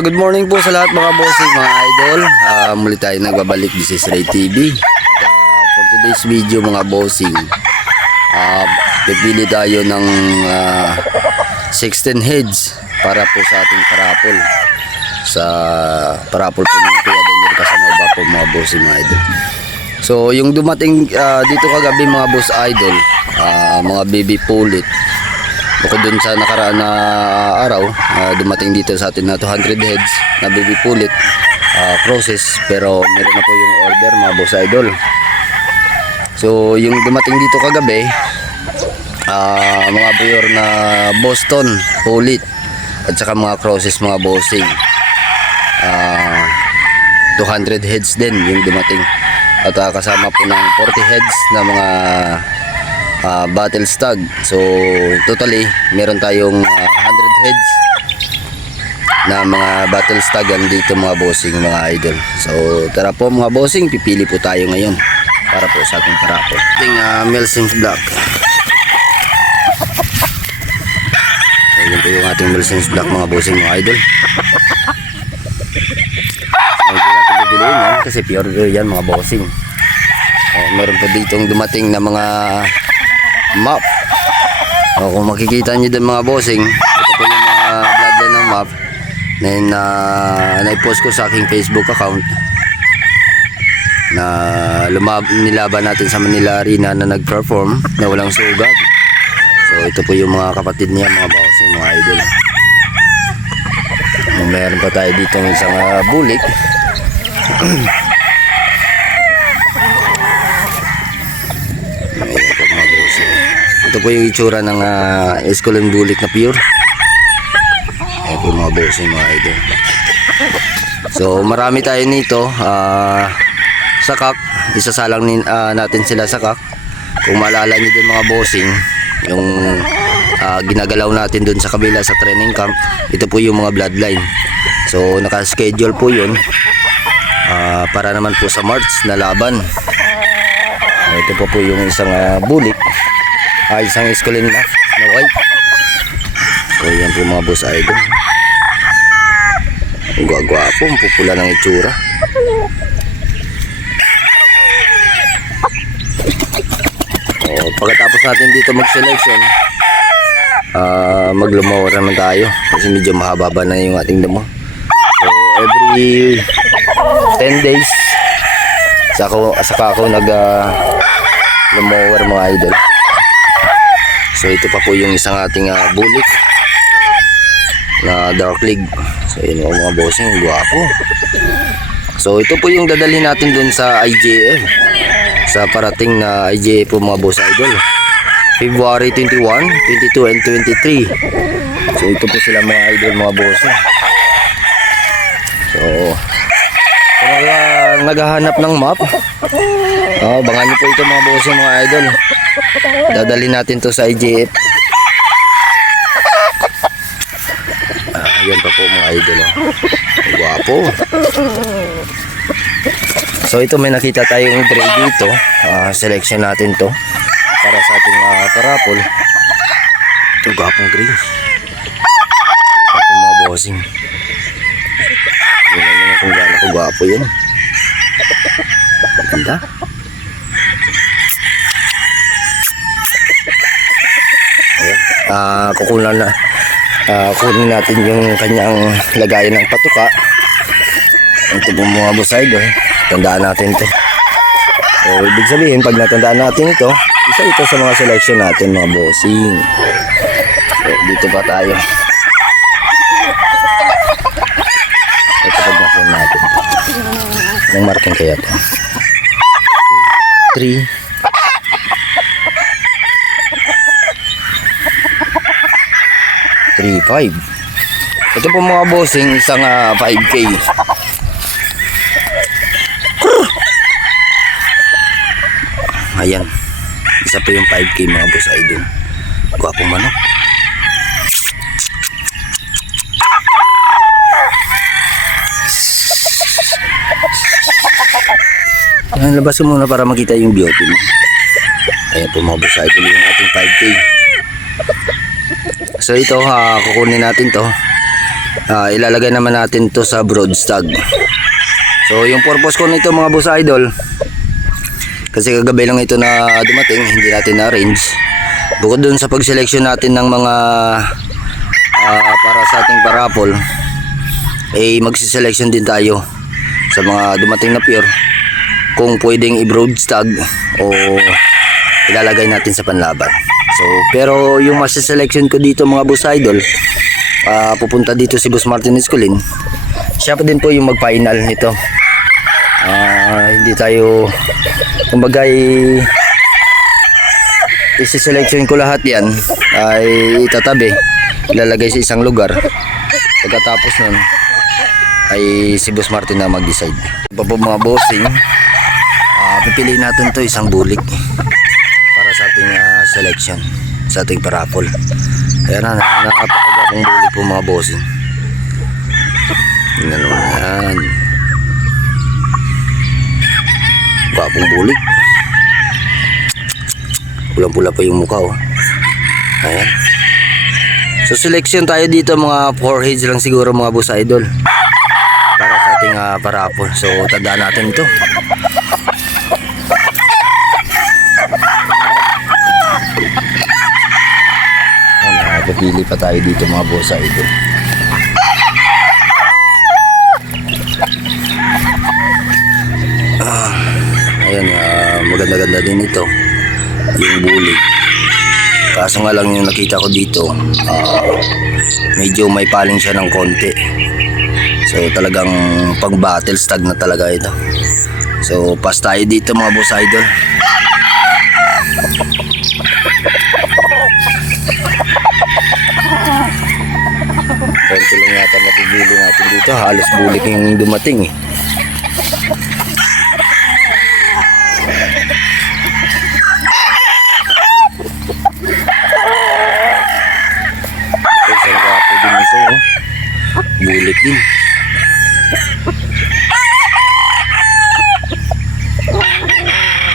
Good morning po sa lahat mga bossing, mga idol. Muli tayo nagbabalik. This is Ray TV. For today's video mga bossing, pipili tayo ng 16 heads para po sa ating parapol. Sa parapol po ng Kuya Daniel Casanova po mga bossing, mga idol. So yung dumating dito kagabi mga boss idol, mga baby pulit. Bukod dun sa nakaraan na araw, dumating dito sa atin na 200 heads na baby pulit process, pero meron na po yung order mga boss idol. So yung dumating dito kagabi, mga pure na Boston pulit at saka mga crosses mga bossing, 200 heads din yung dumating, at kasama po ng 40 heads na mga battle stag. So totally meron tayong 100 heads na mga battle stag dito mga bossing, mga idol. So tara po mga bossing, pipili po tayo ngayon para po sa ating parapol. Ating Milsim Black. Ayun po yung ating Milsim Black mga bossing, mga idol. So hindi natin pipiliin yan kasi pure yan mga bossing. Meron po ditong dumating na mga map. Kung makikita nyo din mga bossing, ito po yung mga bloodline ng map na na-post ko sa aking Facebook account na nilaban natin sa Manila Arena na nag-perform na walang sugat. So ito po yung mga kapatid niya mga bossing, mga idol. Meron pa tayo dito ng isang bulik. Ito po yung itsura ng Escalon bulik na pure. Ayan po mga bossing, mga idol. So marami tayo nito. Sakak, isasalang natin sila sakak. Kung maalala nyo din mga bossing, yung ginagalaw natin dun sa kabila sa training camp, ito po yung mga bloodline. So naka-schedule po yun para naman po sa March na laban. Ito po yung isang bulik, isang Escalon na white. So yan po mga boss idol. Ang gwapo, ang pupula ng itsura. Pagkatapos natin dito mag-selection, maglumaw naman tayo kasi medyo mahaba na yung ating damo. So every 10 days saka ako lumower mga idol. So ito pa po yung isang ating bulik na dark league. So yun mga bossing, guwapo. So ito po yung dadalhin natin dun sa IJF, sa parating na IJF po mga boss idol, February 21, 22 and 23. So ito po sila mga idol, mga bossing. So kung naghahanap ng map, bangan nyo po ito mga bossing, mga idol. Dadalhin natin to sa IJF. Yan pa po mga idol. Guwapo. So ito may nakita tayong gray dito. Selection natin to para sa ating parapol. Ito guwapong gray. Ito mga bossing. Yan naman kung gaano ko guwapo yun. Ganda. Kunin natin yung kanyang lagayan ng patuka. Ito po mga boss idol, tandaan natin ito. So ibig sabihin pag natandaan natin ito, isa ito sa mga selection natin mga bossing. So dito pa tayo. Ito pag natin natin ng marking kaya ito 3 3.5. Ito po mga bossing, isang 5K. Ayan, isa po yung 5K mga boss idol. Gwapong manok. Ayan, labas ko muna para makita yung beauty mo. Ayan po mga boss idol yung ating 5K. So ito kukunin natin to. ilalagay naman natin to sa brood stag. So yung purpose ko nito mga boss idol, kasi kagabi lang ito na dumating, hindi natin na-arrange. Bukod dun sa pag-selection natin ng mga para sa ating parapol, magsiselection din tayo sa mga dumating na pure kung pwedeng i-brood stag o ilalagay natin sa panlaban. So pero yung masiselection ko dito mga boss idol, pupunta dito si Boss Martin Escolin. Siya pa din po yung mag-final nito. Hindi tayo kumbaga isi-selection ko lahat yan, ay itatabi, ilalagay sa isang lugar. Pagkatapos nun ay si Boss Martin na mag-decide. Pa po mga bossing, pipiliin natin to isang bulik para sa ating selection sa ating parapol. Kaya nakapakagapong bulik po mga bossing. Tingnan mo yan, gapong bulik, pulang-pula pa yung mukha oh. Ayan. So selection tayo dito, mga 4 heads lang siguro mga boss idol para sa ating parapol. So tandaan natin ito. Pipili pa tayo dito mga boss idol. Ayan, maganda-ganda din ito yung bulig. Kaso nga lang yung nakita ko dito, medyo may paling siya ng konti. So talagang pang battle stag na talaga ito. So pass tayo dito mga boss idol. Konti lang yata mapipili natin dito, halos bulik yung dumating eh. Bulik din.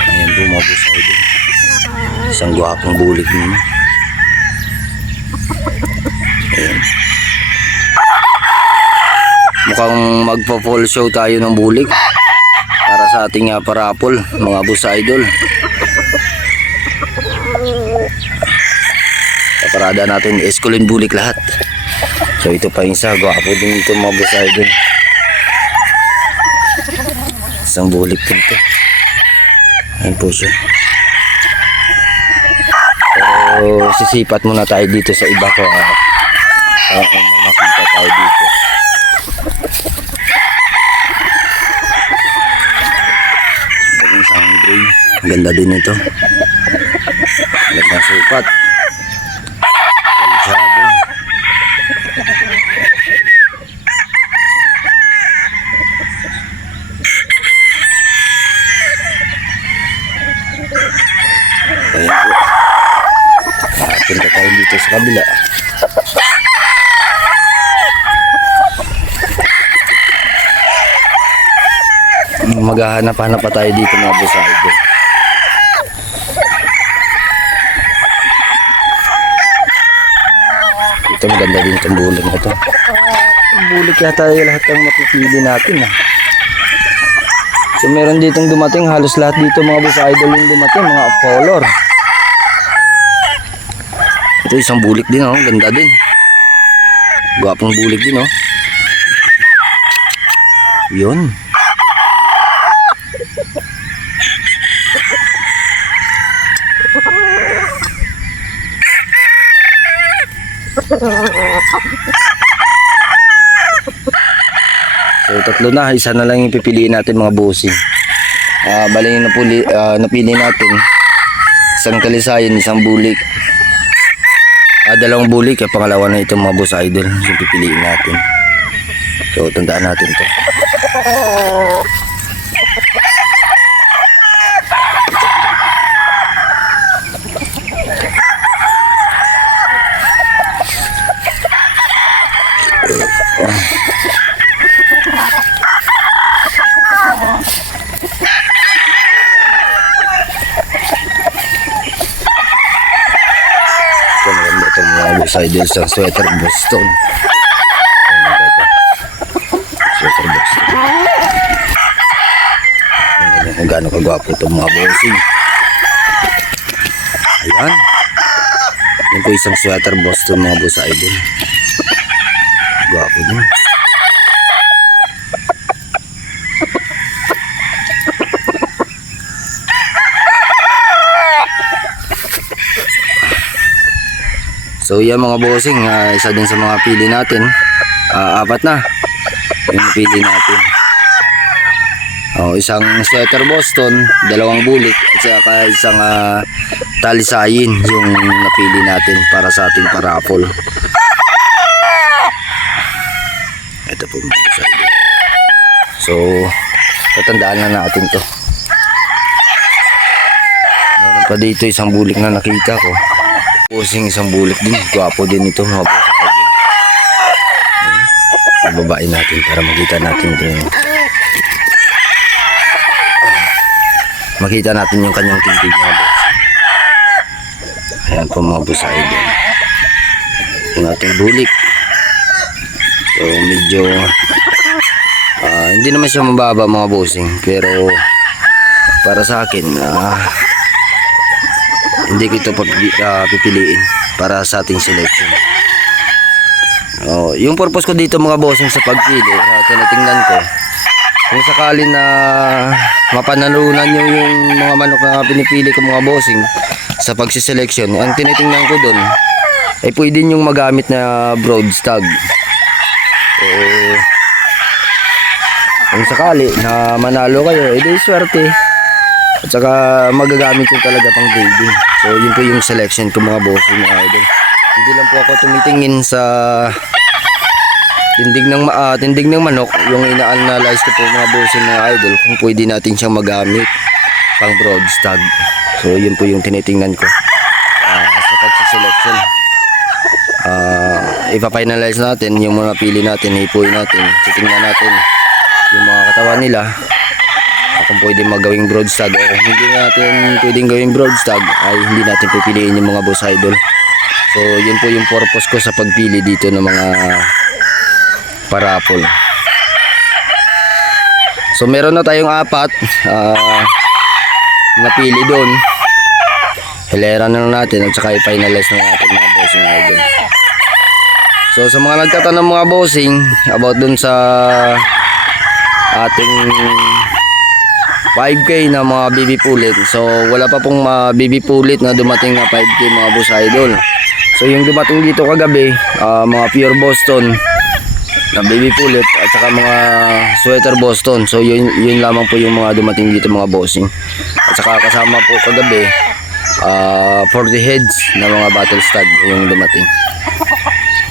Ayan po mga boss idol, isang gwapong bulik din. Ayan. Mukhang magpa-full show tayo ng bulik para sa ating parapol mga boss idol. Kaparada natin Escolin bulik lahat. So ito pa yung isa, gwapo din ito mga boss idol. Isang bulik din ito. Ayan po siya. Pero sisipat muna tayo dito sa iba ko. Makita tayo dito. Isang gray. Ganda din ito. Gandang supat. Masyado. Ayan po. Punta tayo dito sa kabila. Maghahanap-hanap pa tayo dito mga boss idol. Ito maganda din itong bulik na ito. Bulik yata lahat ang mapipili natin So meron ditong dumating, halos lahat dito mga boss idol yung dumating, mga off color. Ito isang bulik din ganda din. Gwapong bulik din Yun. So tatlo na, isa na lang yung pipiliin natin mga bossing. Bali yung napili natin, isang kalisayan, isang bulik, dalawang bulik, pangalawa na ito mga boss idol yung pipiliin natin. So tandaan natin to. Ito maganda itong mga boss idol sa sweater Boston. Sweater Boston. Tingnan kung gaano kagwapo itong mga bossing. Ayan. Yan po isang sweater Boston mga boss idol. Gwapo din. So yan mga bossing, isa din sa mga pili natin. Apat na yung pili natin. Isang sweater Boston, dalawang bulik at saka isang talisayin yung napili natin para sa ating parapol. Ito po mga bossing. So tatandaan na natin to. Meron pa dito isang bulik na nakita ko. Bossing, isang bulik din. Gwapo din ito mga bossing. Babain natin para makita natin yung makita natin yung kanyang tindig mga bossing. Ayan po mga bossing. Yung ating bulik. So medyo hindi naman siya mababa mga bossing, pero para sa akin hindi ko ito pipiliin para sa ating selection. Yung purpose ko dito mga bossing sa pagpili, tinitingnan ko kung sakali na mapanalunan nyo yung mga manok na pinipili ko mga bossing sa pagsiselection. Ang tinitingnan ko dun ay pwede yung magamit na broad stag. Kung sakali na manalo kayo, edi swerte. At saka magagamit ko talaga pang grading. So yun po yung selection ko mga bossing mga idol. Hindi lang po ako tumitingin sa tindig ng manok, yung ina-analyze ko po mga bossing mga idol kung pwede natin siyang magamit pang broad stag. So yun po yung tinitingnan ko sa pagsiselection. Ipa-finalize natin yung mga pili natin, hipuin natin, titingnan natin yung mga katawan nila kung pwede magawing broad stag, o kung hindi natin pwedeng gawing broad stag ay hindi natin pipiliin yung mga boss idol. So yun po yung purpose ko sa pagpili dito ng mga parapol. So meron na tayong apat napili doon. Hilera na natin at saka i-finalize na natin mga bossing idol. So sa mga nagtatanong mga bossing about dun sa ating 5K na mga baby pulit. So wala pa pong baby pulit na dumating na 5K mga boss idol. So yung dumating dito kagabi, mga pure Boston na baby pulit at saka mga sweater Boston. So yun lamang po yung mga dumating dito mga bossing. At saka kasama po kagabi 40 heads na mga battle stag yung dumating.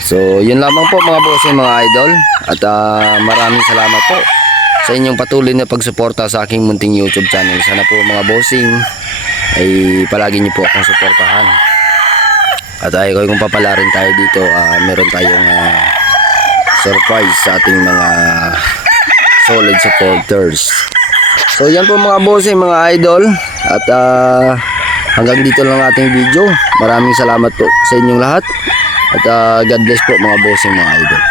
So yun lamang po mga bossing mga idol. At maraming salamat po sa inyong patuloy na pagsuporta sa aking munting YouTube channel. Sana po mga bossing ay palagi niyo po akong suportahan. At kung papalarin tayo dito, meron tayong surprise sa ating mga solid supporters. So yan po mga bossing mga idol. At hanggang dito lang ating video. Maraming salamat po sa inyong lahat. At God bless po mga bossing mga idol.